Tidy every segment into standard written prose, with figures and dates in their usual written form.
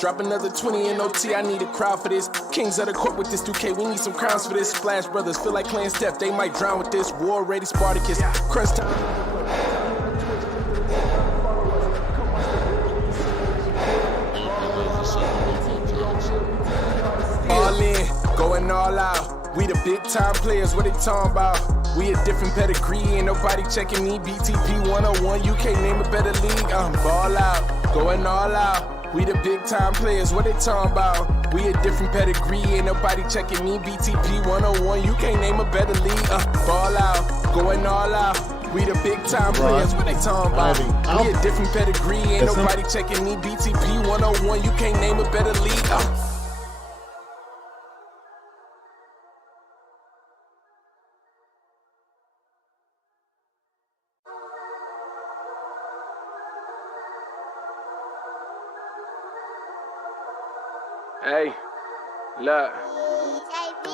Drop another 20 in OT, I need a crowd for this. Kings of the court with this 2K, we need some crowns for this. Splash Brothers feel like playing Steph, they might drown with this. War ready Spartacus, crunch time. All in, going all out. We the big time players, what they talking about? We a different pedigree, ain't nobody checking me. BTP 101, you can't name a better league. I'm ball out, going all out. We the big time players, what they talking about? We a different pedigree, ain't nobody checking me. BTP 101, you can't name a better league. Ball out, going all out. We the big time players, what they talking about? We a different pedigree, ain't nobody checking me. BTP 101, you can't name a better league. Hey, look,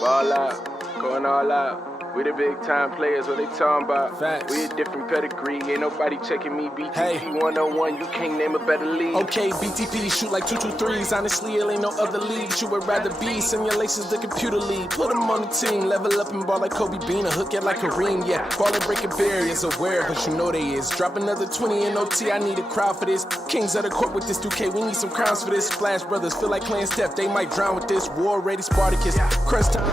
ball out, going all out. We the big time players, what they talking about? Facts. We a different pedigree, ain't nobody checking me. BTP 101, you can't name a better league. Okay, BTP shoot like 223s. Honestly, it ain't no other league you would rather be. Simulations, the computer league. Put them on the team, level up and ball like Kobe Bean, a hook it like Kareem. Yeah, ball and breaking barriers, aware, but you know they is. Drop another 20 in OT, I need a crowd for this. Kings of the court with this 2K, we need some crowns for this. Splash Brothers feel like playing Steph, they might drown with this. War ready Spartacus, crunch time.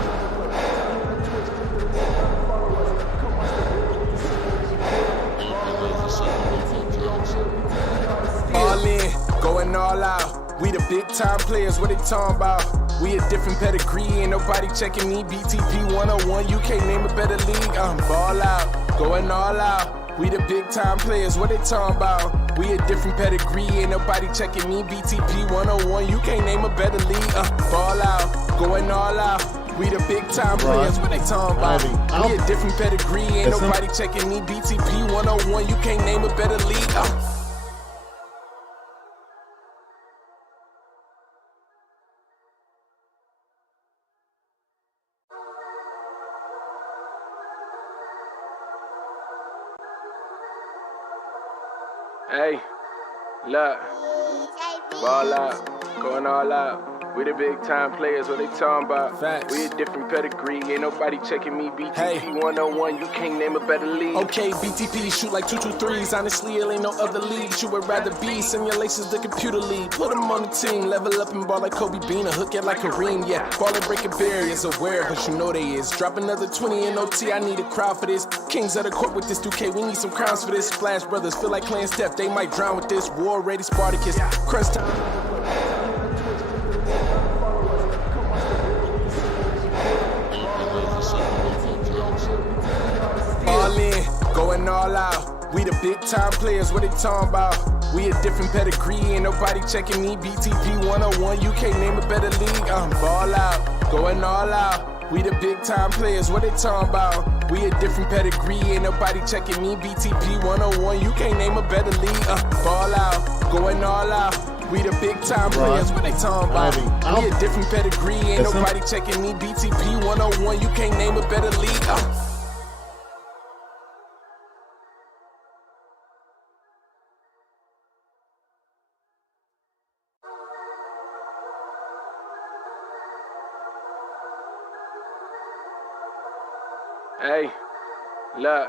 All in, going all out. We the big time players, what they talking about? We a different pedigree, ain't nobody checking me. BTP 101, you can't name a better league. I'm ball out, going all out. We the big time players, what they talking about? We a different pedigree, ain't nobody checking me. BTP 101, you can't name a better league. Ball out, going all out. We the big time players, what they talking about? We a different pedigree, ain't nobody checking me. BTP 101, you can't name a better league. Hey, look, ball out, going all out. We the big time players, what they talking about? Facts. We a different pedigree, ain't nobody checking me. BTP 101, you can't name a better league. Okay, BTP shoot like 223s. Honestly, it ain't no other league you would rather be. Simulations, the computer league. Put them on the team, level up and ball like Kobe Bean, a hook it like Kareem. Yeah, ball and breaking barriers, aware, but you know they is. Drop another 20 in OT, I need a crowd for this. Kings of the court with this 2K, we need some crowns for this. Splash Brothers feel like playing Steph, they might drown with this. War ready Spartacus, crunch time. All in, going all out. We the big time players, what they talking about? We a different pedigree, ain't nobody checking me. BTP 101, you can't name a better league. I'm ball out, going all out. We the big time players, what they talking about? We a different pedigree, ain't nobody checking me. BTP 101, you can't name a better league. Ball out, going all out. We the big time players, what they talking about? We a different pedigree, ain't nobody checking me. BTP 101, you can't name a better league. Hey, look.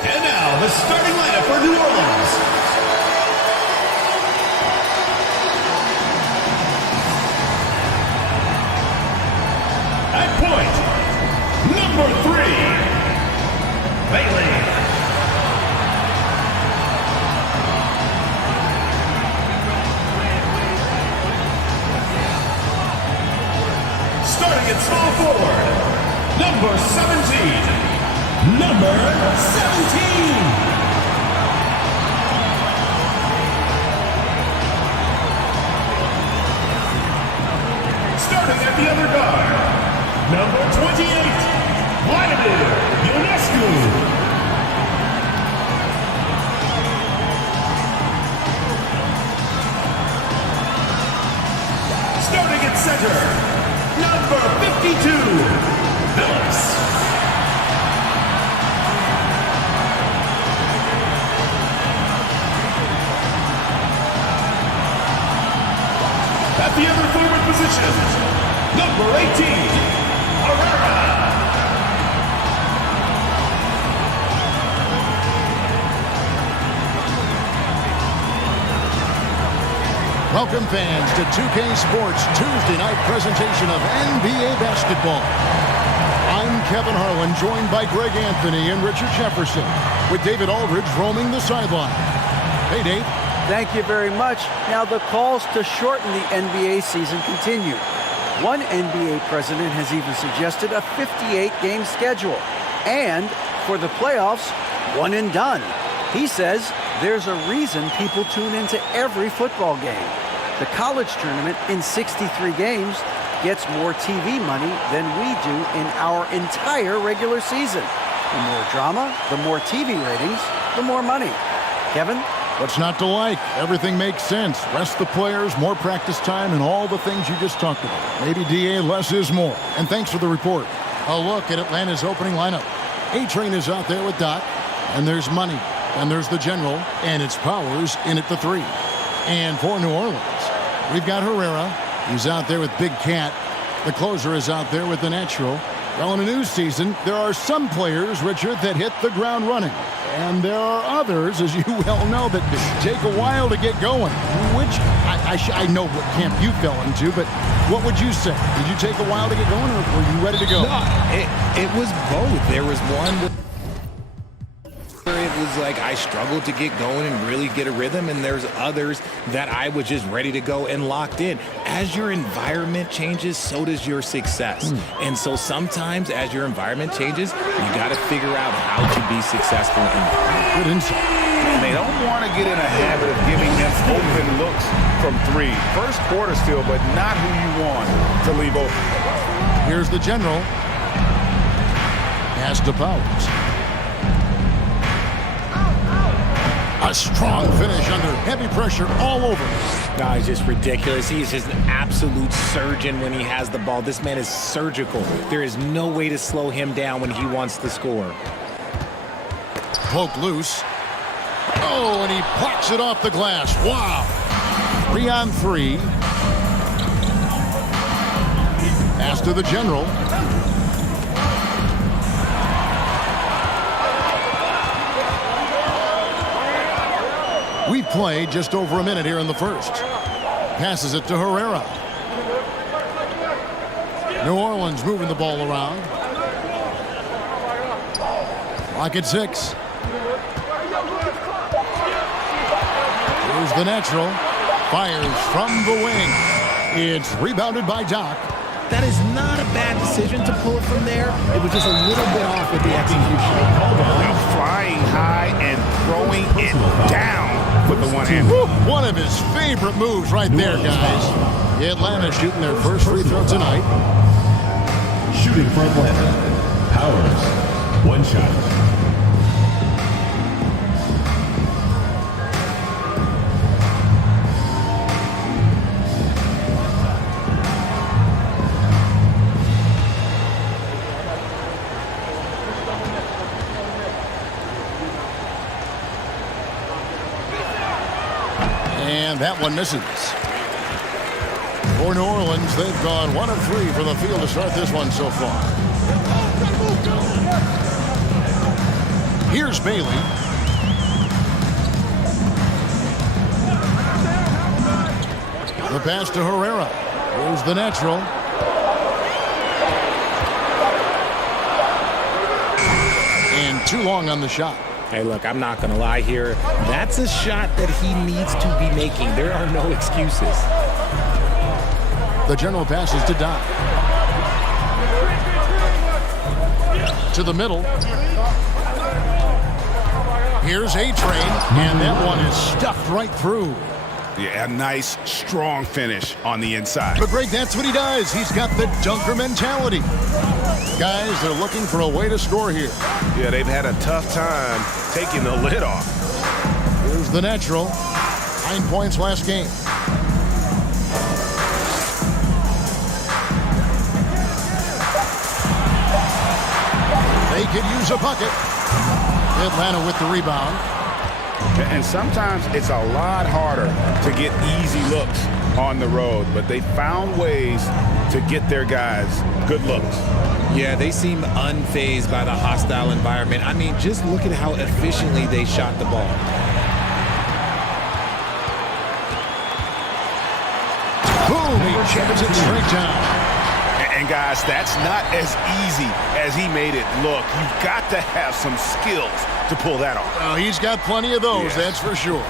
And now, the starting lineup for New Orleans. At point, number 3, Bailey. Starting at small forward, number 17. Number 17. Starting at the other guard, number 28, Vladimir Ionescu. Starting at center, number 52, Phillips. the other forward position, number 18, Herrera. Welcome fans to 2K Sports Tuesday night presentation of NBA basketball. I'm Kevin Harlan, joined by Greg Anthony and Richard Jefferson, with David Aldridge roaming the sideline. Hey, Dave. Thank you very much. Now the calls to shorten the NBA season continue. One NBA president has even suggested a 58-game schedule. And for the playoffs, one and done. He says there's a reason people tune into every football game. The college tournament in 63 games gets more TV money than we do in our entire regular season. The more drama, the more TV ratings, the more money. Kevin? What's not to like? Everything makes sense. Rest the players, more practice time, and all the things you just talked about. Maybe, DA, less is more. And thanks for the report. A look at Atlanta's opening lineup. A-Train is out there with Doc, and there's Money, and there's the General, and it's Powers in at the 3. And for New Orleans, we've got Herrera. He's out there with Big Cat. The closer is out there with the Natural. Well, in a new season, there are some players, Richard, that hit the ground running. And there are others, as you well know, that take a while to get going. Which, I know what camp you fell into, but what would you say? Did you take a while to get going, or were you ready to go? No, it was both. There was one where it was like I struggled to get going and really get a rhythm, and there's others that I was just ready to go and locked in. As your environment changes, so does your success. And so sometimes as your environment changes, you got to figure out how to be successful in it. Good insight. And they don't want to get in a habit of giving them open looks from 3. First quarter still, but not who you want to leave open. Here's the General. Pass to Powers. A strong finish under heavy pressure all over. No, he's just ridiculous. He's just an absolute surgeon when he has the ball. This man is surgical. There is no way to slow him down when he wants to score. Poke loose. Oh, and he blocks it off the glass. Wow. 3 on 3. Pass to the General. We played just over a minute here in the first. Passes it to Herrera. New Orleans moving the ball around. Clock at 6. Here's the Natural. Fires from the wing. It's rebounded by Doc. That is not a bad decision to pull it from there. It was just a little bit off with the execution. Now flying high and throwing it down with the one-hand. One of his favorite moves right there, guys. Atlanta shooting their first free throw tonight. Shooting for Atlanta, Powers, 1 shot. And that one misses. For New Orleans, they've gone 1 of 3 for the field to start this one so far. Here's Bailey. The pass to Herrera. Here's the Natural. And too long on the shot. Hey, look, I'm not going to lie here. That's a shot that he needs to be making. There are no excuses. The General passes to Doc. To the middle. Here's A-Train, and that one is stuffed right through. Yeah, a nice, strong finish on the inside. But Greg, that's what he does. He's got the dunker mentality. Guys, they're looking for a way to score here. Yeah, they've had a tough time taking the lid off. Here's the Natural. 9 points last game. They could use a bucket. Atlanta with the rebound. And sometimes it's a lot harder to get easy looks on the road, but they found ways to get their guys good looks. Yeah, they seem unfazed by the hostile environment. I mean, just look at how efficiently they shot the ball. Boom, he jams it straight down. And guys, that's not as easy as he made it look. You've got to have some skills to pull that off. Well, he's got plenty of those, Yes. that's for sure.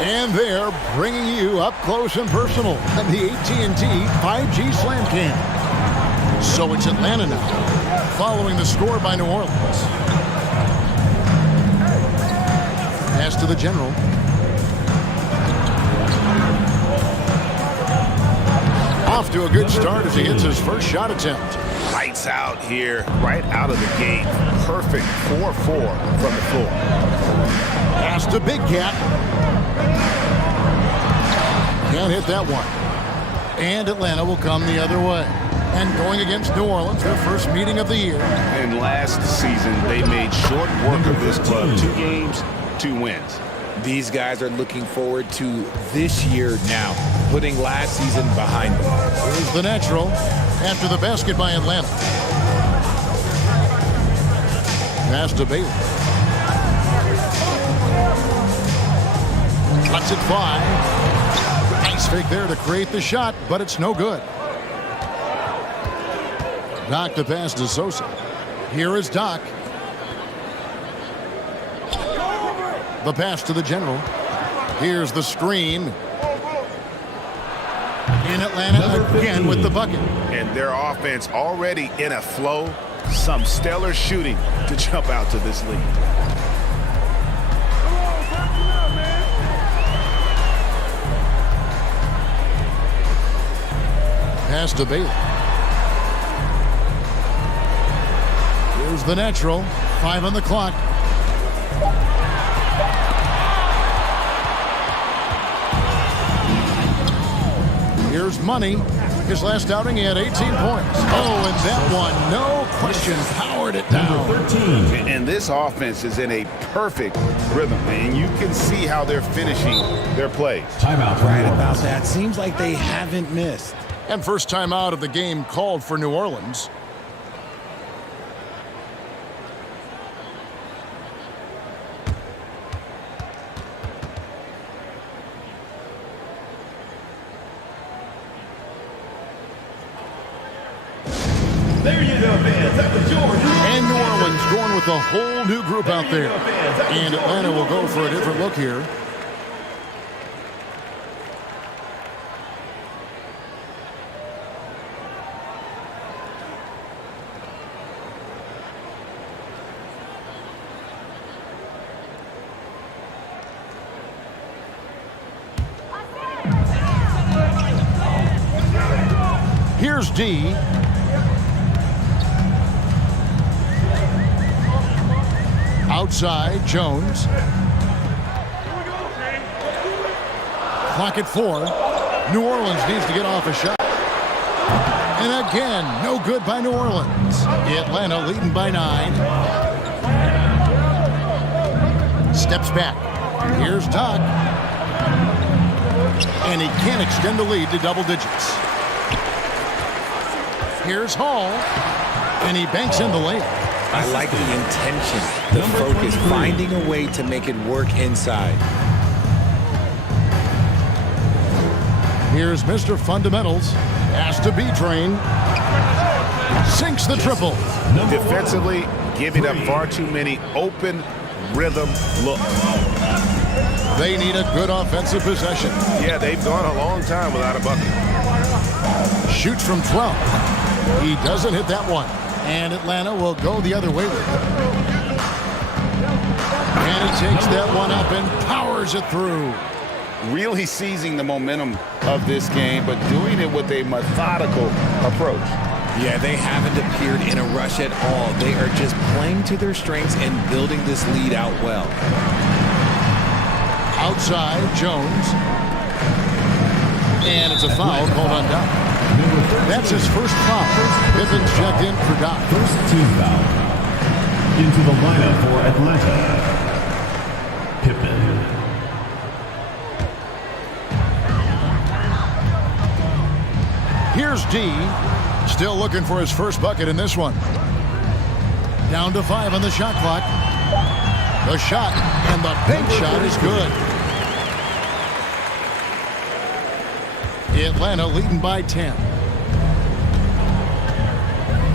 And they're bringing you up close and personal on the AT&T 5G Slam Cam. So it's Atlanta now, following the score by New Orleans. Pass to the general. Off to a good start as he hits his first shot attempt. Lights out here, right out of the gate. Perfect 4-4 from the floor. Pass to Big Cat. Can't hit that one. And Atlanta will come the other way. And going against New Orleans, their first meeting of the year. And last season, they made short work of this club. 2 games, 2 wins. These guys are looking forward to this year now, putting last season behind them. Here's the natural after the basket by Atlanta. Pass to Bailey. Cuts it 5. Nice fake there to create the shot, but it's no good. Doc the pass to Sosa. Here is Doc. The pass to the general. Here's the screen. In Atlanta again with the bucket. And their offense already in a flow. Some stellar shooting to jump out to this lead. Pass to Bailey. Here's the natural. 5 on the clock. Here's Money. His last outing, he had 18 points. Oh, and that one, no question, powered it down. Number 13. And this offense is in a perfect rhythm, and you can see how they're finishing their plays. Timeout. Right about that. Seems like they haven't missed. And first time out of the game called for New Orleans. There you go, fans. That was yours. And New Orleans going with a whole new group out there. And Atlanta will go for a different look here. Here's D. Outside, Jones. Clock at 4. New Orleans needs to get off a shot. And again, no good by New Orleans. Atlanta leading by 9. Steps back. Here's Doc. And he can't extend the lead to double digits. Here's Hall. And he banks in the layup. I like the intention, the focus, finding a way to make it work inside. Here's Mr. Fundamentals. Has to be trained. Sinks the triple. Defensively, giving up far too many open rhythm looks. They need a good offensive possession. Yeah, they've gone a long time without a bucket. Shoots from 12. He doesn't hit that one. And Atlanta will go the other way with it. And he takes that one up and powers it through. Really seizing the momentum of this game, but doing it with a methodical approach. Yeah, they haven't appeared in a rush at all. They are just playing to their strengths and building this lead out well. Outside, Jones. And it's a foul called on Doc. That's his first foul. Pippen's checked in for Doc. First team foul. Into the lineup for Atlanta. Pippen. Here's D. Still looking for his first bucket in this one. Down to 5 on the shot clock. The shot, and the bank shot is good. Atlanta leading by 10.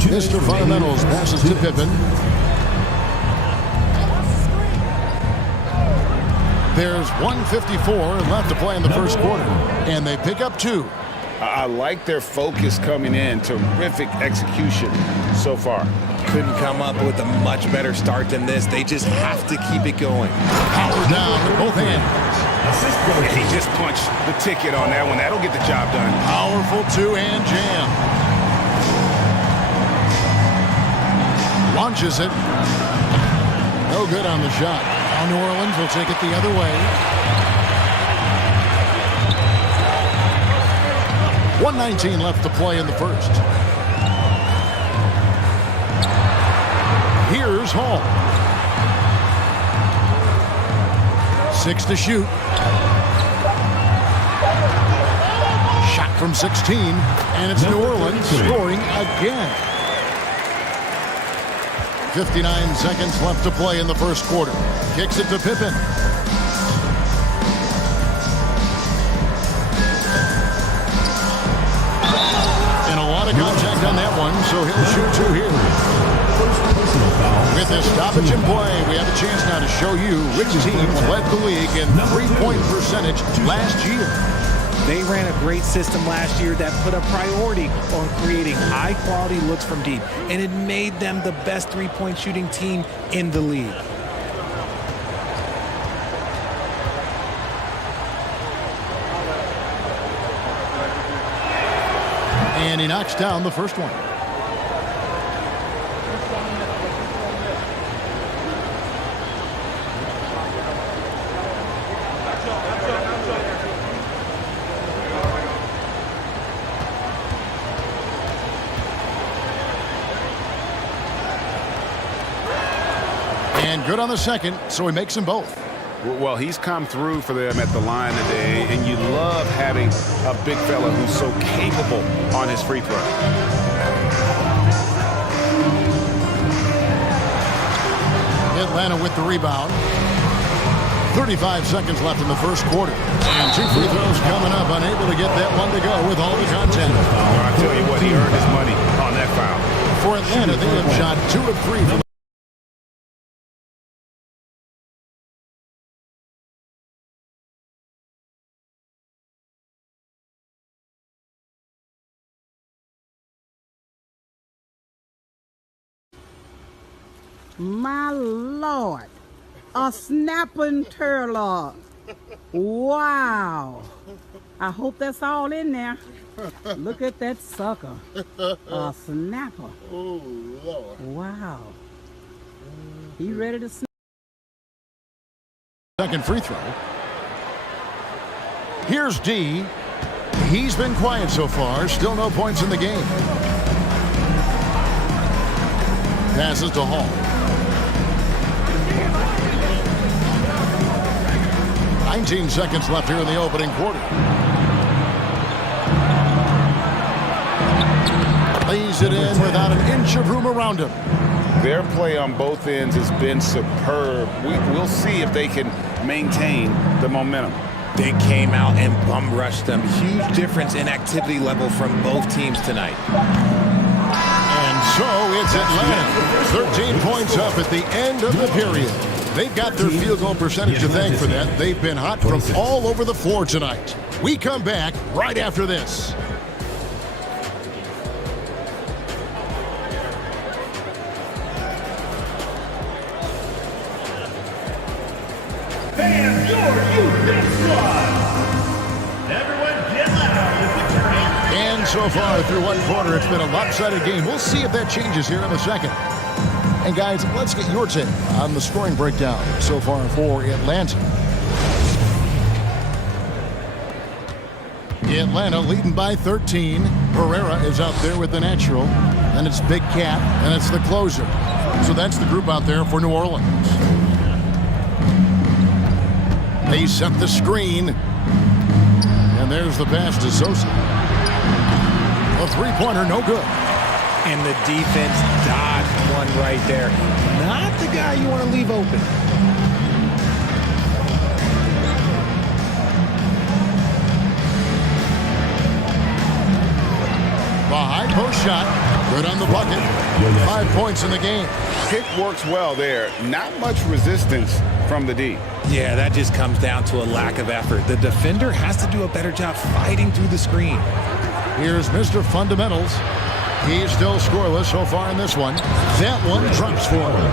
Mr. Fundamentals passes to Pippen. There's 1:54 left to play in the first quarter, and they pick up 2. I like their focus coming in. Terrific execution so far. Couldn't come up with a much better start than this. They just have to keep it going. Power down with both hands. He just punched the ticket on that one. That'll get the job done. Powerful two-hand jam. Launches it. No good on the shot. Now New Orleans will take it the other way. 1:19 left to play in the first. Here's Hall. 6 to shoot. Shot from 16, and it's New Orleans scoring again. 59 seconds left to play in the first quarter. Kicks it to Pippen. And a lot of contact on that one, so he'll shoot 2 here. With this stoppage in play, we have a chance now to show you which teams led the league in three-point percentage last year. They ran a great system last year that put a priority on creating high-quality looks from deep, and it made them the best three-point shooting team in the league. And he knocks down the first one. And good on the second, so he makes them both. Well, he's come through for them at the line today, and you love having a big fella who's so capable on his free throw. Atlanta with the rebound. 35 seconds left in the first quarter. And 2 free throws coming up, unable to get that one to go with all the contact. Well, I tell you what, he earned his money on that foul. For Atlanta, they have shot 2 of 3 from My Lord, a snapping turtle. Wow. I hope that's all in there. Look at that sucker. A snapper. Oh, Lord. Wow. He ready to snap. Second free throw. Here's D. He's been quiet so far. Still no points in the game. Passes to Hall. 19 seconds left here in the opening quarter. Lays it in without an inch of room around him. Their play on both ends has been superb. We'll see if they can maintain the momentum. They came out and bum rushed them. Huge difference in activity level from both teams tonight. And so it's Atlanta. 13 points up at the end of the period. They've got their field goal percentage to thank for that. They've been hot from all over the floor tonight. We come back right after this. And your youth squad. Everyone get loud and put your hands. And so far through one quarter, it's been a lopsided game. We'll see if that changes here in a second. And guys, let's get your take on the scoring breakdown so far for Atlanta. Atlanta leading by 13. Herrera is out there with the natural. And it's Big Cat, and it's the closer. So that's the group out there for New Orleans. They set the screen. And there's the pass to Sosa. The three-pointer, no good. And the defense dodged one right there. Not the guy you want to leave open. The high post shot, good on the bucket. 5 points in the game. Pick works well there. Not much resistance from the D. Yeah, that just comes down to a lack of effort. The defender has to do a better job fighting through the screen. Here's Mr. Fundamentals. He's still scoreless so far in this one. That one drops for him.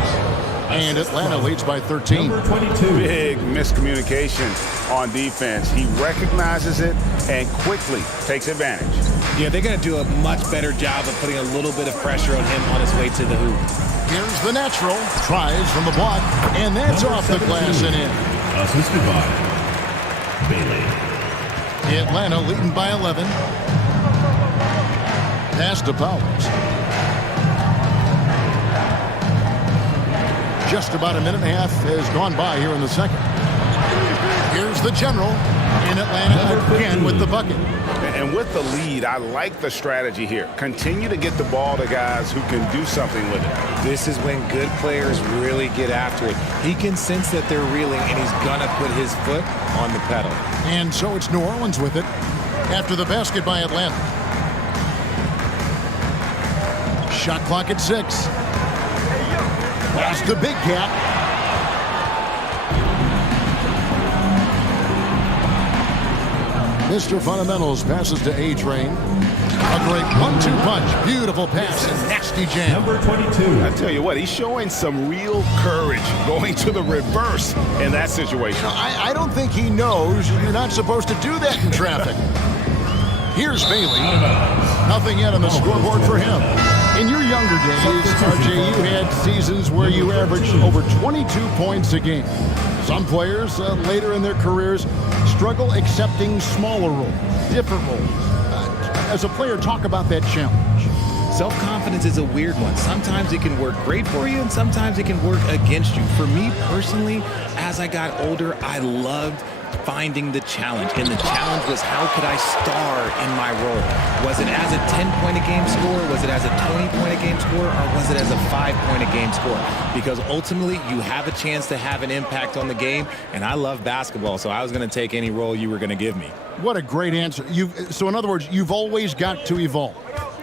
And Atlanta leads by 13. Number 22. Big miscommunication on defense. He recognizes it and quickly takes advantage. Yeah, they're going to do a much better job of putting a little bit of pressure on him on his way to the hoop. Here's the natural. Tries from the block. And that's Number off the glass 17. and in. Assisted by Bailey. Atlanta leading by 11. Pass to Powers. Just about a minute and a half has gone by here in the second. Here's the general in Atlanta again with the bucket. And with the lead, I like the strategy here. Continue to get the ball to guys who can do something with it. This is when good players really get after it. He can sense that they're reeling, and he's going to put his foot on the pedal. And so it's New Orleans with it after the basket by Atlanta. Shot clock at 6. That's the big cat. Mr. Fundamentals passes to A-Train. A great 1-2 punch. Beautiful pass and nasty jam. Number 22. I tell you what, he's showing some real courage going to the reverse in that situation. I don't think he knows you're not supposed to do that in traffic. Here's Bailey. Nothing yet on the scoreboard for him. In your younger days, RJ, you had seasons where you averaged over 22 points a game. Some players later in their careers struggle accepting smaller roles, different roles. As a player, talk about that challenge. Self-confidence is a weird one. Sometimes it can work great for you, and sometimes it can work against you. For me personally, as I got older, I loved finding the challenge. And the challenge was, how could I star in my role? Was it as a 10-point-a-game scorer? Was it as a 20-point-a-game scorer? Or was it as a 5-point-a-game scorer? Because ultimately, you have a chance to have an impact on the game. And I love basketball, so I was going to take any role you were going to give me. What a great answer. So in other words, you've always got to evolve.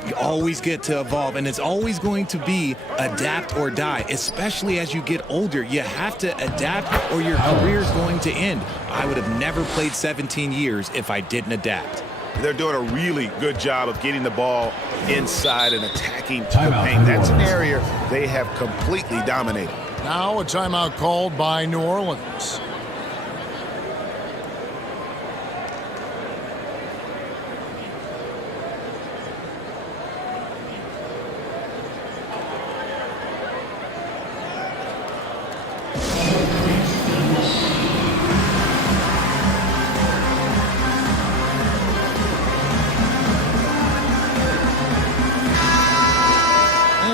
You always get to evolve, and it's always going to be adapt or die, especially as you get older. You have to adapt or your career is going to end. I would have never played 17 years if I didn't adapt. They're doing a really good job of getting the ball inside and attacking the Timeout. paint. That's an area they have completely dominated. Now a timeout called by New Orleans.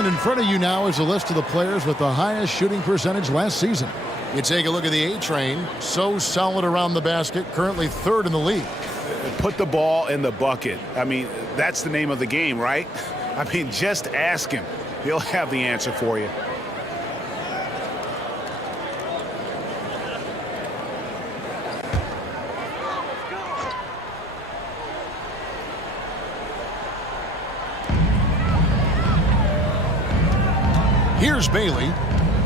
In front of you now is a list of the players with the highest shooting percentage last season. You take a look at the A-Train, so solid around the basket, currently third in the league. Put the ball in the bucket. I mean, that's the name of the game, right? I mean, just ask him. He'll have the answer for you. Here's Bailey.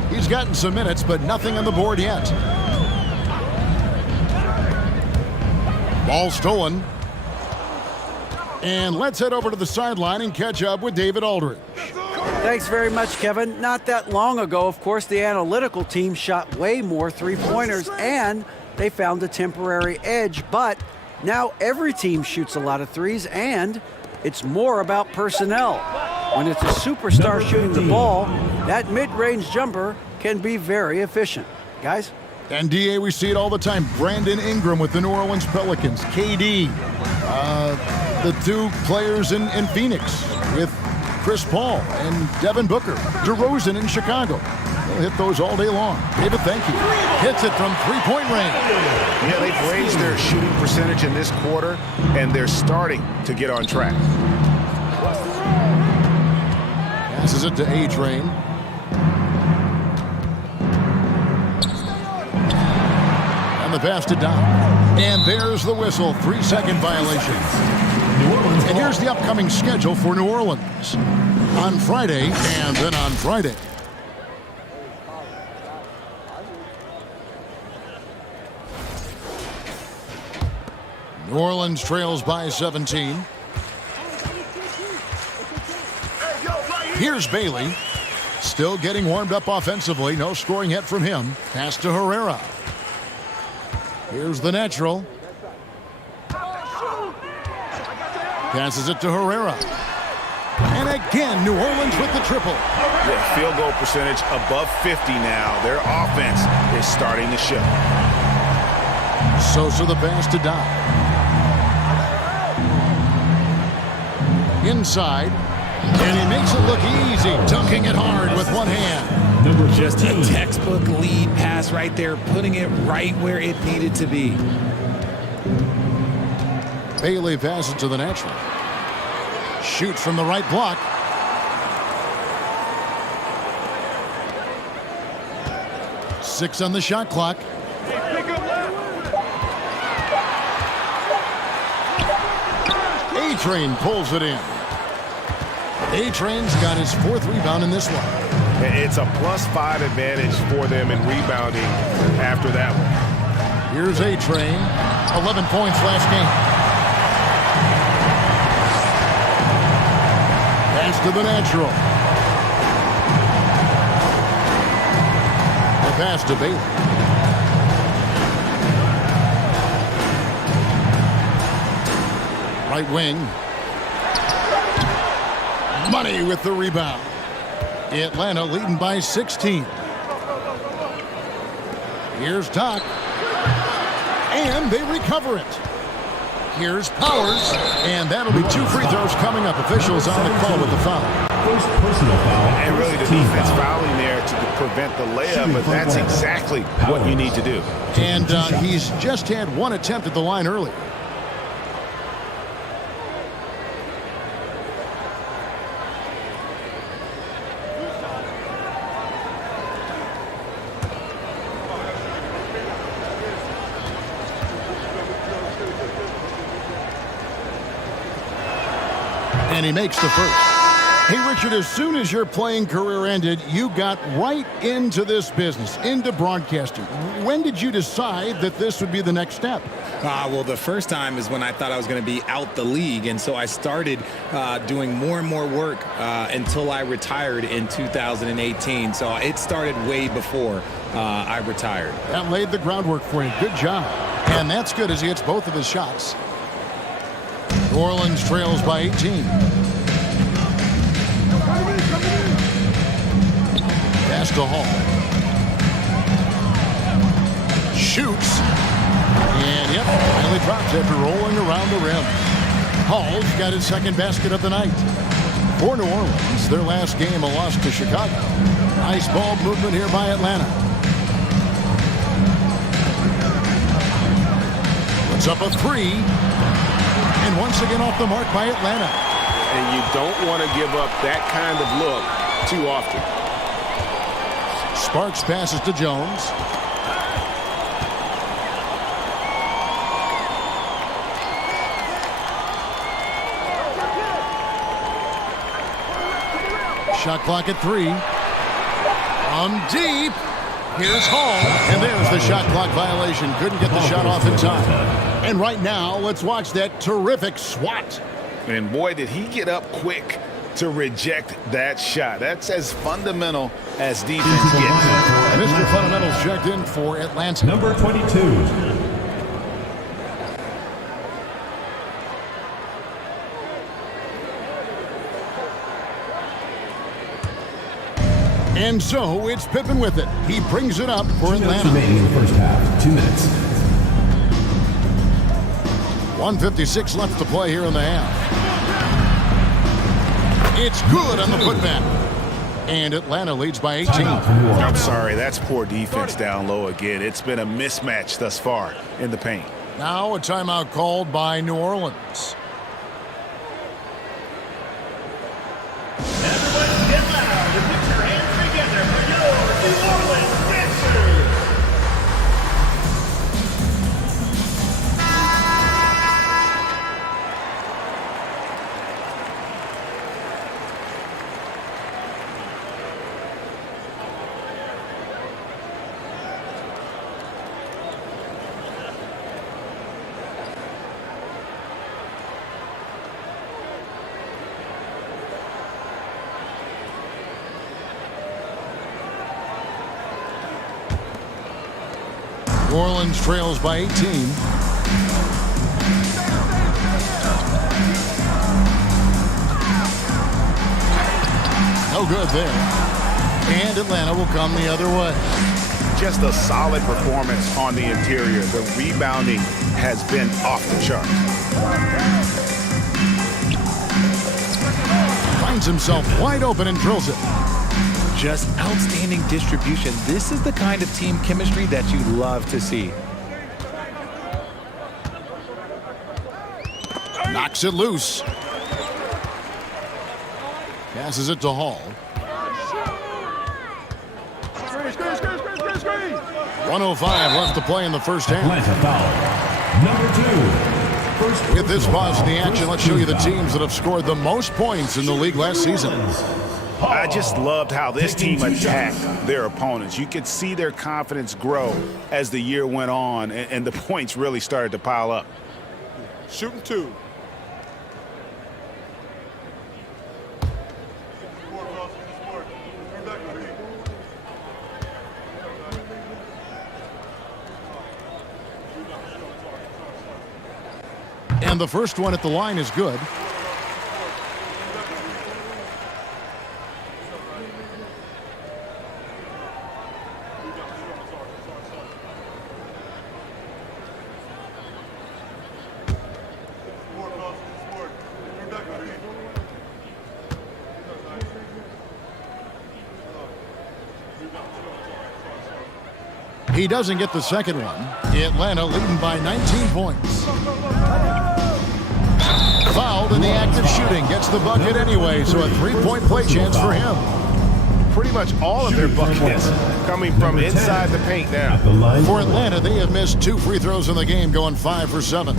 He's gotten some minutes, but nothing on the board yet. Ball stolen. And let's head over to the sideline and catch up with David Aldridge. Thanks very much, Kevin. Not that long ago, of course, the analytical team shot way more three-pointers, and they found a temporary edge. But now every team shoots a lot of threes, and it's more about personnel. When it's a superstar shooting the ball, that mid-range jumper can be very efficient. Guys? And DA, we see it all the time. Brandon Ingram with the New Orleans Pelicans. KD, the two players in Phoenix with Chris Paul and Devin Booker. DeRozan in Chicago. They'll hit those all day long. David, thank you. Hits it from three-point range. Yeah, they've raised their shooting percentage in this quarter, and they're starting to get on track. Passes it to A-Train. And the pass to Doc. And there's the whistle. 3-second violation. And here's the upcoming schedule for New Orleans. On Friday and then on Friday. New Orleans trails by 17. Here's Bailey. Still getting warmed up offensively. No scoring yet from him. Pass to Herrera. Here's the natural. Passes it to Herrera. And again, New Orleans with the triple. Yeah, field goal percentage above 50 now. Their offense is starting to show. Sosa the pass to Doc. Inside. And he makes it look easy, dunking it hard with one hand. Just a textbook lead pass right there, putting it right where it needed to be. Bailey passes to the natural. Shoots from the right block. Six on the shot clock. A-Train pulls it in. A-Train's got his 4th rebound in this one. It's a +5 advantage for them in rebounding after that one. Here's A-Train. 11 points last game. Pass to the natural. The pass to Bailey. Right wing. Money with the rebound. Atlanta leading by 16. Here's Doc. And they recover it. Here's Powers. And that'll be 2 free throws coming up. Officials on the call with the foul. First personal foul. And really the defense fouling there to prevent the layup, but that's exactly what you need to do. And he's just had 1 attempt at the line earlier. And he makes the first. Hey, Richard, as soon as your playing career ended, you got right into this business, into broadcasting. When did you decide that this would be the next step? Well, the first time is when I thought I was going to be out the league, and so I started doing more and more work until I retired in 2018. So it started way before I retired. That laid the groundwork for you. Good job. And that's good as he hits both of his shots. New Orleans trails by 18. Pass to Hall. Shoots. And yep, finally drops after rolling around the rim. Hall's got his 2nd basket of the night. For New Orleans, their last game, a loss to Chicago. Nice ball movement here by Atlanta. Puts up a 3. And once again off the mark by Atlanta. And you don't want to give up that kind of look too often. Sparks passes to Jones. Shot clock at 3. On deep. Here's Hall. And there's the shot clock violation. Couldn't get the shot off in time. And right now, let's watch that terrific swat. And boy, did he get up quick to reject that shot. That's as fundamental as defense gets. Mr. Fundamentals checked in for Atlanta. Number 22. And so it's Pippen with it. He brings it up for Atlanta. Remaining in the first half. 2 minutes. 1:56 left to play here in the half. It's good on the putback. And Atlanta leads by 18. I'm sorry, that's poor defense down low again. It's been a mismatch thus far in the paint. Now a timeout called by New Orleans. New Orleans trails by 18. No good there. And Atlanta will come the other way. Just a solid performance on the interior. The rebounding has been off the charts. Finds himself wide open and drills it. Just outstanding distribution. This is the kind of team chemistry that you love to see. Knocks it loose. Passes it to Hall. 1:05 left to play in the first half. Atlanta foul. Number 2. With this pause in the action, let's show you the teams that have scored the most points in the league last season. I just loved how this team attacked their opponents. You could see their confidence grow as the year went on, and the points really started to pile up. Shooting 2. And the first one at the line is good. He doesn't get the second one. Atlanta leading by 19 points. Fouled in the act of shooting. Gets the bucket anyway, so a 3-point play chance for him. Pretty much all of their buckets coming from inside the paint now. For Atlanta, they have missed 2 free throws in the game, going 5 for 7.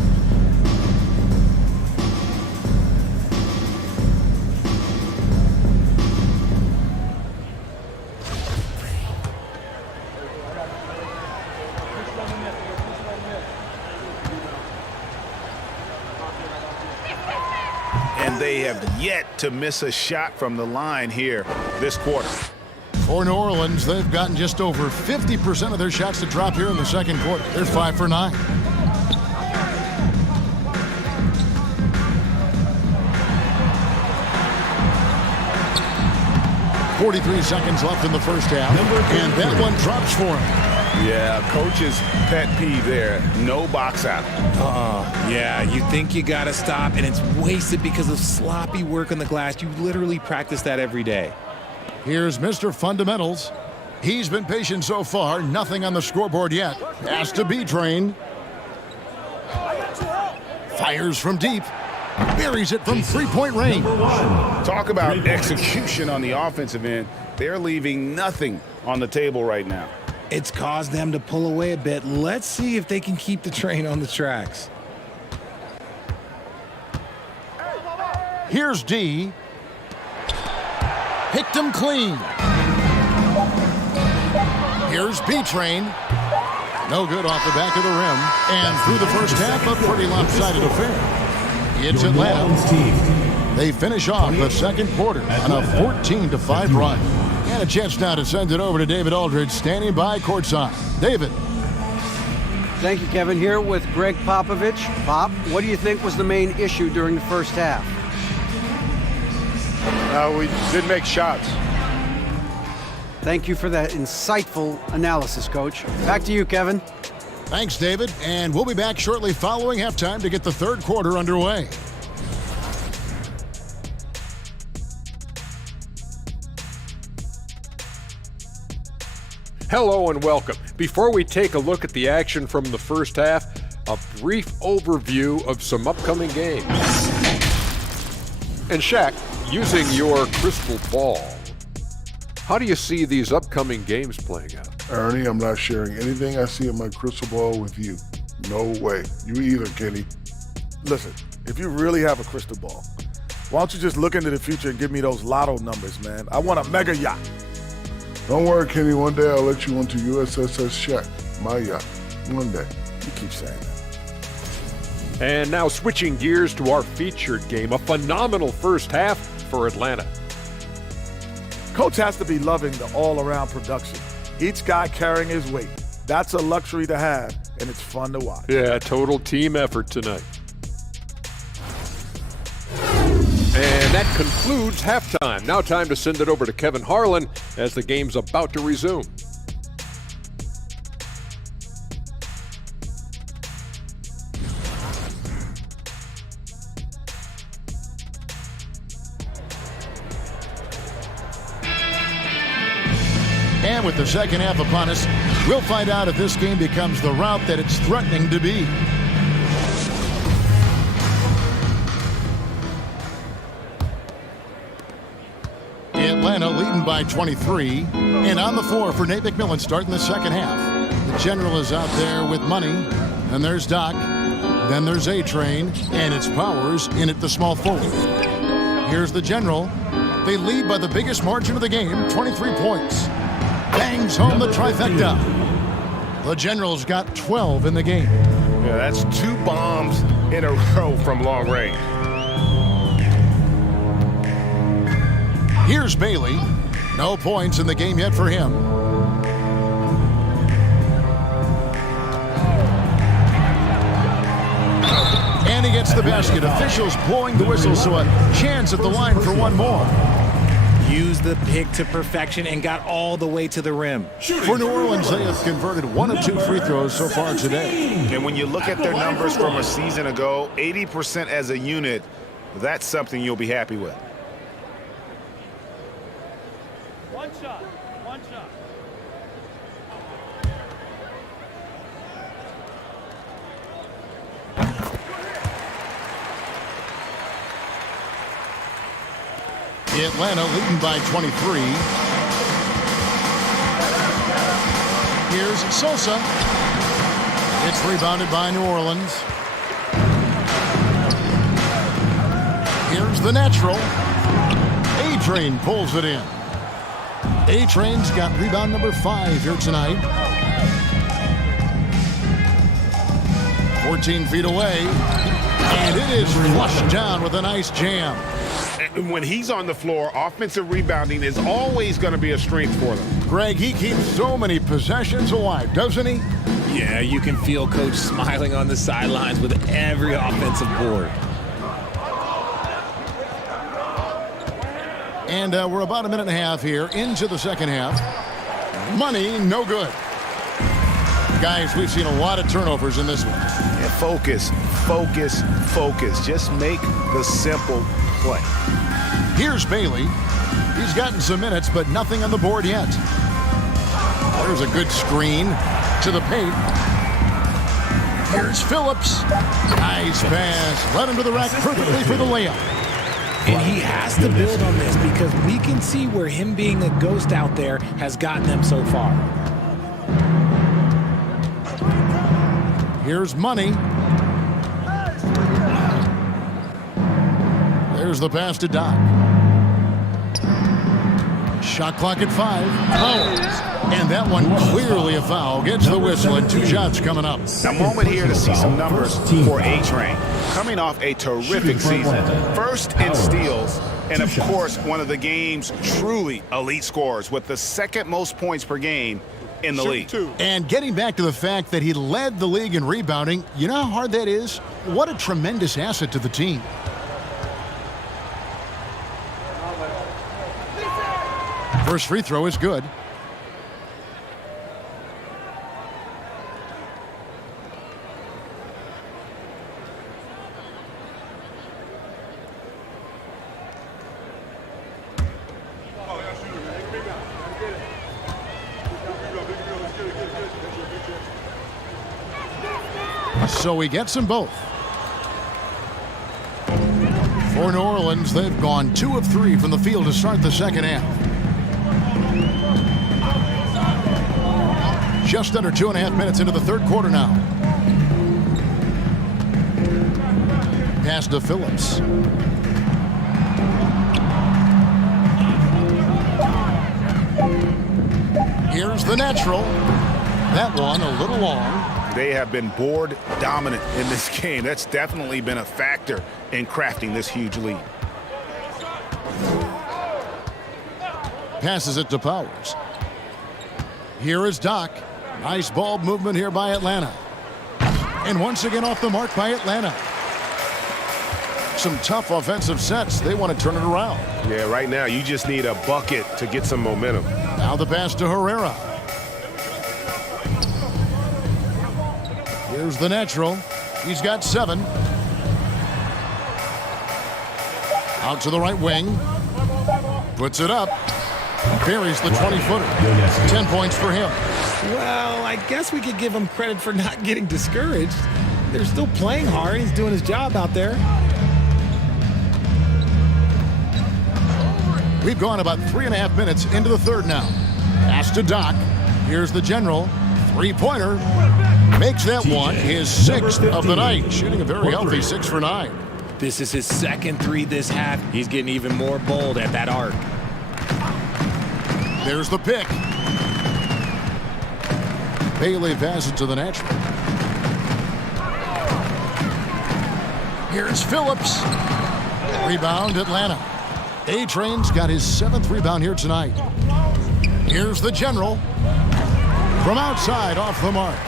They have yet to miss a shot from the line here this quarter. For New Orleans, they've gotten just over 50% of their shots to drop here in the second quarter. They're 5 for 9. .43 seconds left in the first half, and that one drops for him. Yeah, coach's pet peeve there. No box out. Yeah, you think you got to stop, and it's wasted because of sloppy work on the glass. You literally practice that every day. Here's Mr. Fundamentals. He's been patient so far. Nothing on the scoreboard yet. Has to be trained. Fires from deep. Buries it from 3-point range. Talk about execution on the offensive end. They're leaving nothing on the table right now. It's caused them to pull away a bit. Let's see if they can keep the train on the tracks. Here's D. Picked him clean. Here's B-Train. No good off the back of the rim. And through the first half, a pretty lopsided affair. It's Atlanta. They finish off the second quarter on a 14-5 run. And a chance now to send it over to David Aldridge, standing by courtside. David. Thank you, Kevin. Here with Greg Popovich. Pop, what do you think was the main issue during the first half? We didn't make shots. Thank you for that insightful analysis, Coach. Back to you, Kevin. Thanks, David. And we'll be back shortly following halftime to get the third quarter underway. Hello and welcome. Before we take a look at the action from the first half, a brief overview of some upcoming games. And Shaq, using your crystal ball, how do you see these upcoming games playing out? Ernie, I'm not sharing anything I see in my crystal ball with you. No way. You either, Kenny. Listen, if you really have a crystal ball, why don't you just look into the future and give me those lotto numbers, man? I want a mega yacht. Don't worry, Kenny. One day I'll let you onto USSS Shaq, my yacht. One day. You keep saying that. And now switching gears to our featured game, a phenomenal first half for Atlanta. Coach has to be loving the all-around production. Each guy carrying his weight. That's a luxury to have, and it's fun to watch. Yeah, total team effort tonight. And that concludes halftime. Now time to send it over to Kevin Harlan as the game's about to resume. And with the second half upon us, we'll find out if this game becomes the route that it's threatening to be. Atlanta leading by 23. And on the floor for Nate McMillan starting the second half. The General is out there with Money. And there's Doc. Then there's A-Train. And it's Powers in at the small forward. Here's the General. They lead by the biggest margin of the game, 23 points. Bangs home the trifecta. The General's got 12 in the game. Yeah, that's 2 bombs in a row from long range. Here's Bailey. No points in the game yet for him. And he gets the basket. Officials blowing the whistle, so a chance at the line for one more. Used the pick to perfection and got all the way to the rim. For New Orleans, they have converted 1 of 2 free throws so far today. And when you look at their numbers from a season ago, 80% as a unit, that's something you'll be happy with. One shot. Atlanta leading by 23. Here's Sosa. It's rebounded by New Orleans. Here's the natural. A-Train pulls it in. A-Train's got rebound number 5 here tonight. 14 feet away. And it is flushed down with a nice jam. When he's on the floor, offensive rebounding is always going to be a strength for them. Greg, he keeps so many possessions alive, doesn't he? Yeah, you can feel Coach smiling on the sidelines with every offensive board. And we're about a minute and a half here into the second half. Money, no good. Guys, we've seen a lot of turnovers in this one. Yeah, focus. Just make the simple play. Here's Bailey. He's gotten some minutes, but nothing on the board yet. There's a good screen to the paint. Here's Phillips. Nice pass. Right under the rack perfectly for the layup. And he has to build on this because we can see where him being a ghost out there has gotten them so far. Here's Money. There's the pass to Doc. Shot clock at 5. Powers. And that one clearly a foul. Gets the whistle and 2 shots coming up. A moment here to see some numbers for A-Train. Coming off a terrific season. First in steals. And of course, one of the game's truly elite scorers with the 2nd most points per game in the league. And getting back to the fact that he led the league in rebounding, you know how hard that is? What a tremendous asset to the team. First free throw is good. So he gets them both. For New Orleans, they've gone 2 of 3 from the field to start the second half. Just under 2.5 minutes into the third quarter now. Pass to Phillips. Here's the natural. That one a little long. They have been board dominant in this game. That's definitely been a factor in crafting this huge lead. Passes it to Powers. Here is Doc. Nice ball movement here by Atlanta. And once again off the mark by Atlanta. Some tough offensive sets. They want to turn it around. Yeah, right now you just need a bucket to get some momentum. Now the pass to Herrera. Here's the natural. He's got 7. Out to the right wing. Puts it up. Buries the 20-footer. 10 points for him. Well, I guess we could give him credit for not getting discouraged. They're still playing hard. He's doing his job out there. We've gone about 3.5 minutes into the third now. Pass to Doc. Here's the general. 3-pointer. Makes that one his 6th of the night. Shooting a very healthy 6 for 9. This is his 2nd 3 this half. He's getting even more bold at that arc. There's the pick. Bailey passes to the natural. Here's Phillips. Rebound, Atlanta. A-Train's got his 7th rebound here tonight. Here's the general. From outside, off the mark.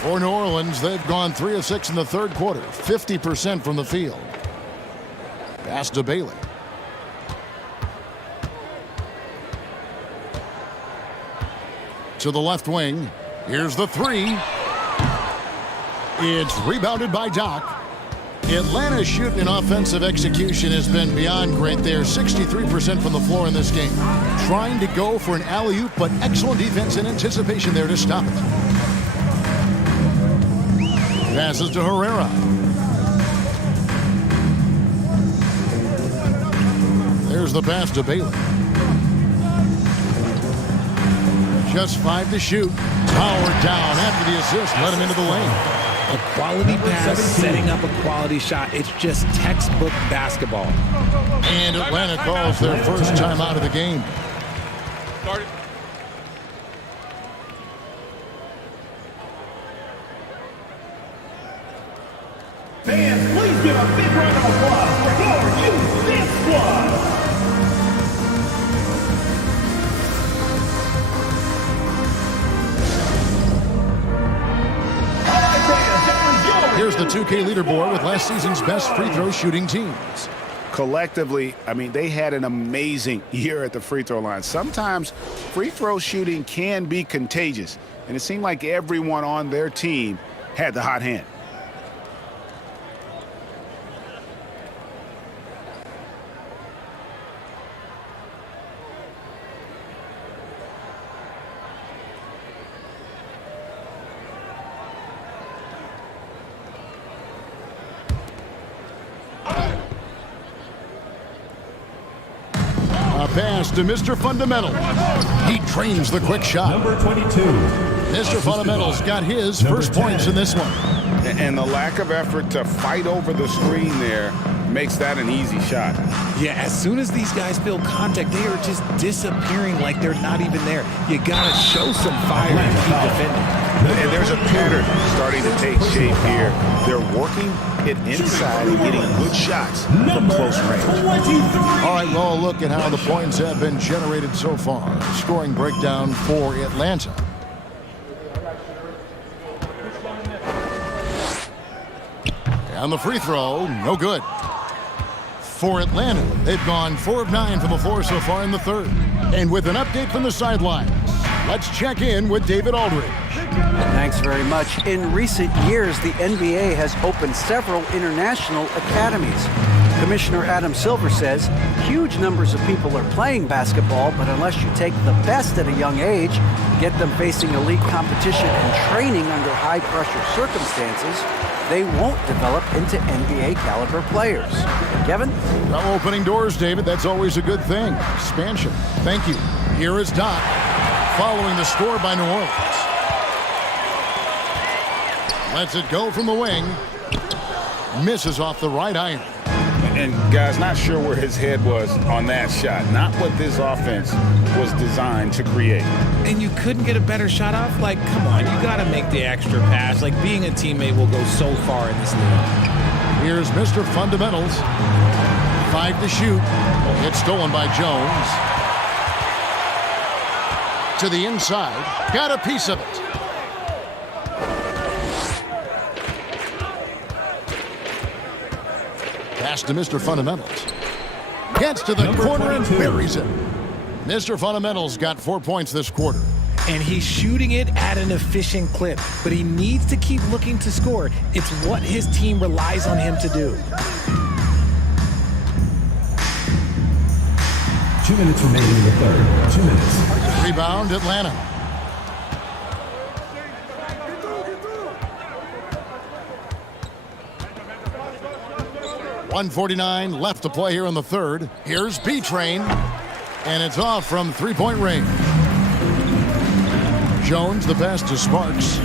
For New Orleans, they've gone 3 of 6 in the third quarter. 50% from the field. Pass to Bailey. To the left wing. Here's the 3. It's rebounded by Doc. Atlanta's shooting and offensive execution has been beyond great. They're 63% from the floor in this game. Trying to go for an alley-oop, but excellent defense and anticipation there to stop it. Passes to Herrera. There's the pass to Bailey. Just 5 to shoot. Powered down after the assist. Let him into the lane. A quality pass, setting up a quality shot. It's just textbook basketball. And Atlanta calls their first time out of the game. Fans, please give a big round of applause for your youth dance squad. Here's the 2K leaderboard with last season's best free throw shooting teams. Collectively, I mean, they had an amazing year at the free throw line. Sometimes free throw shooting can be contagious, and it seemed like everyone on their team had the hot hand. Pass to Mr. Fundamental. He trains the quick shot. Number 22. Mr. Fundamental's got his first points in this one. And the lack of effort to fight over the screen there makes that an easy shot. Yeah, as soon as these guys feel contact, they are just disappearing like they're not even there. You gotta show some fire and keep defending. And there's a pattern starting to take shape here. They're working it inside and getting good shots from close range. 23. All right, well, look at how the points have been generated so far. Scoring breakdown for Atlanta. And the free throw, no good. For Atlanta, they've gone 4 of 9 from the floor so far in the third. And with an update from the sidelines, let's check in with David Aldridge. Thanks very much. In recent years, the NBA has opened several international academies. Commissioner Adam Silver says huge numbers of people are playing basketball, but unless you take the best at a young age, get them facing elite competition and training under high-pressure circumstances, they won't develop into NBA-caliber players. Kevin? Well, opening doors, David. That's always a good thing. Expansion. Thank you. Here is Doc, following the score by New Orleans. Lets it go from the wing. Misses off the right iron. And guys, not sure where his head was on that shot. Not what this offense was designed to create. And you couldn't get a better shot off? Like, come on, you got to make the extra pass. Like, being a teammate will go so far in this league. Here's Mr. Fundamentals. 5 to shoot. It's stolen by Jones. To the inside. Got a piece of it. Pass to Mr. Fundamentals. Gets to the corner and buries it. Mr. Fundamentals got 4 points this quarter. And he's shooting it at an efficient clip, but he needs to keep looking to score. It's what his team relies on him to do. 2 minutes remaining in the third. 2 minutes. Rebound, Atlanta. .149 left to play here in the third. Here's B-Train, and it's off from three-point range. Jones, the pass to Sparks.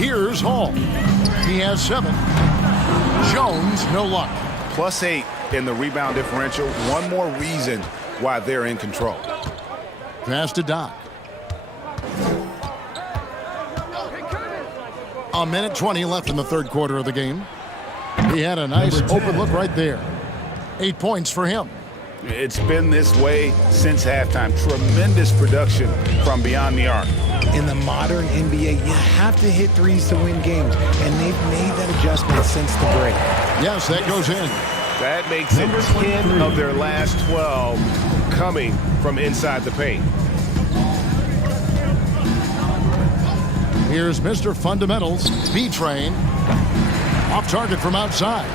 Here's Hall. He has 7. Jones, no luck. +8 in the rebound differential. One more reason why they're in control. Pass to Doc. A minute 20 left in the third quarter of the game. He had a nice open look right there. 8 points for him. It's been this way since halftime. Tremendous production from beyond the arc. In the modern NBA, you have to hit threes to win games, and they've made that adjustment since the break. Yes, that goes in. That makes it 10 of their last 12 coming from inside the paint. Here's Mr. Fundamentals, B-Train. Off target from outside.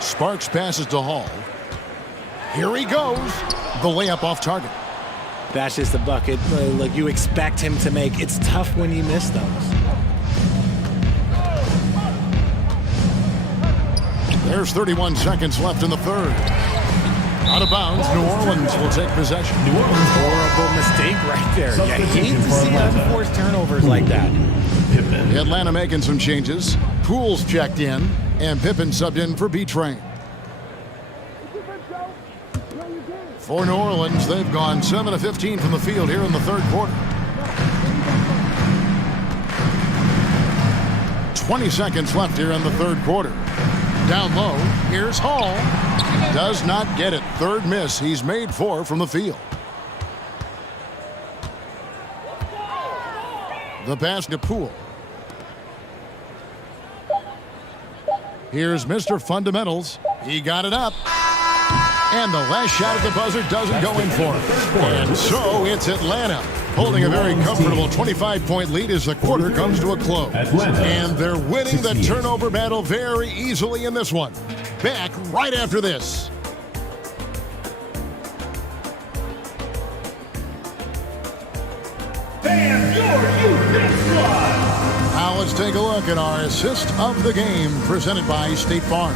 Sparks passes to Hall. Here he goes. The layup off target. That's just a bucket like you expect him to make. It's tough when you miss those. There's 31 seconds left in the third. Out of bounds, New Orleans will take possession. New Orleans, horrible mistake right there. Yeah, you hate to see unforced turnovers like that. Atlanta making some changes. Poole's checked in, and Pippen subbed in for B-Train. For New Orleans, they've gone 7 of 15 from the field here in the third quarter. 20 seconds left here in the third quarter. Down low, here's Hall. Does not get it. Third miss. He's made 4 from the field. The pass to Poole. Here's Mr. Fundamentals. He got it up. And the last shot at the buzzer doesn't go in for him. And so it's Atlanta holding a very comfortable 25-point lead as the quarter comes to a close. And they're winning the turnover battle very easily in this one. Back right after this. And your youth squad. Now let's take a look at our assist of the game presented by State Farm.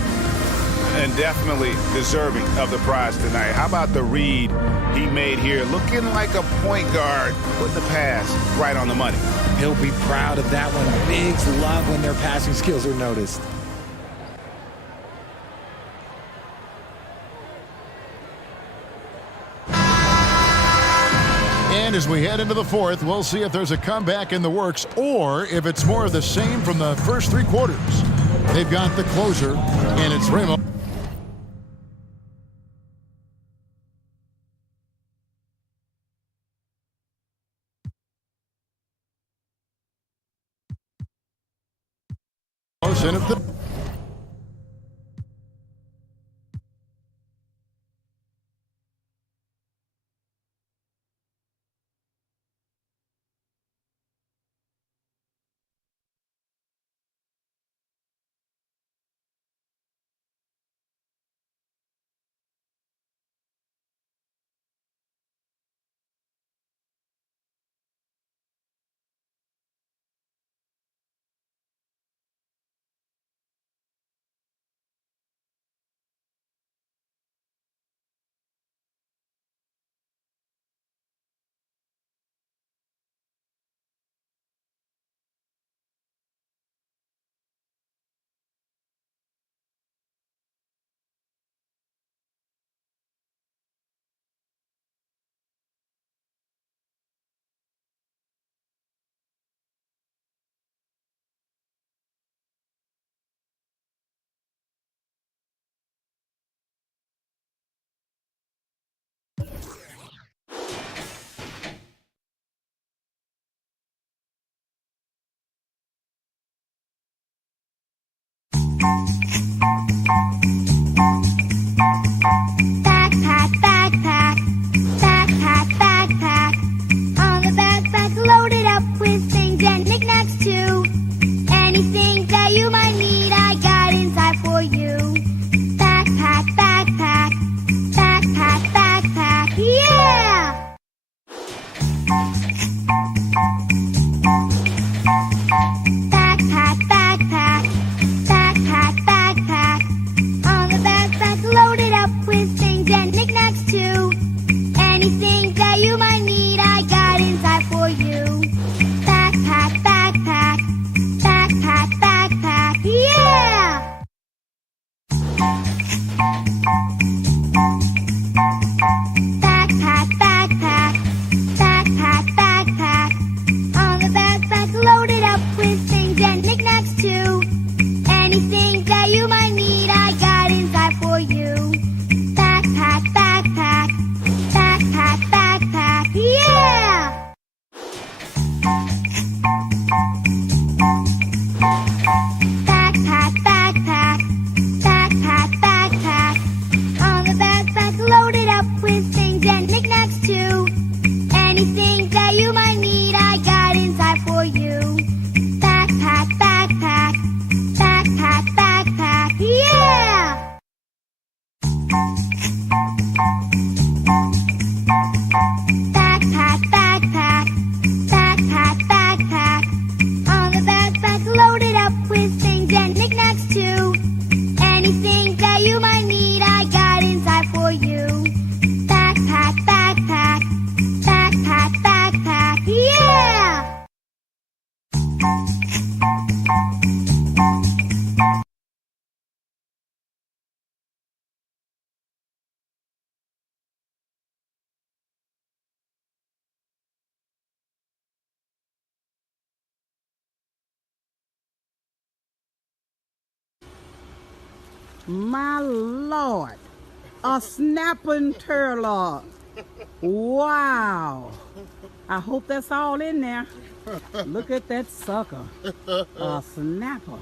And definitely deserving of the prize tonight. How about the read he made here? Looking like a point guard. Put the pass right on the money. He'll be proud of that one. Bigs love when their passing skills are noticed. And as we head into the fourth, we'll see if there's a comeback in the works or if it's more of the same from the first 3 quarters. They've got the closer, and it's Ramos. In at the Anything that you might need, I got inside for you. Backpack, backpack, backpack, backpack, yeah! Backpack, backpack, backpack, backpack. On the backpack, loaded up with things and knickknacks too. Anything that you might need, I got inside for you. Backpack, backpack, backpack, backpack, yeah! Backpack, backpack, backpack, backpack. On the backpack, loaded up with things and knickknacks too. Anything that you might need, I got inside for you. Backpack, backpack, backpack, backpack, yeah! My Lord, a snapping turtle. Wow. I hope that's all in there. Look at that sucker. A snapper.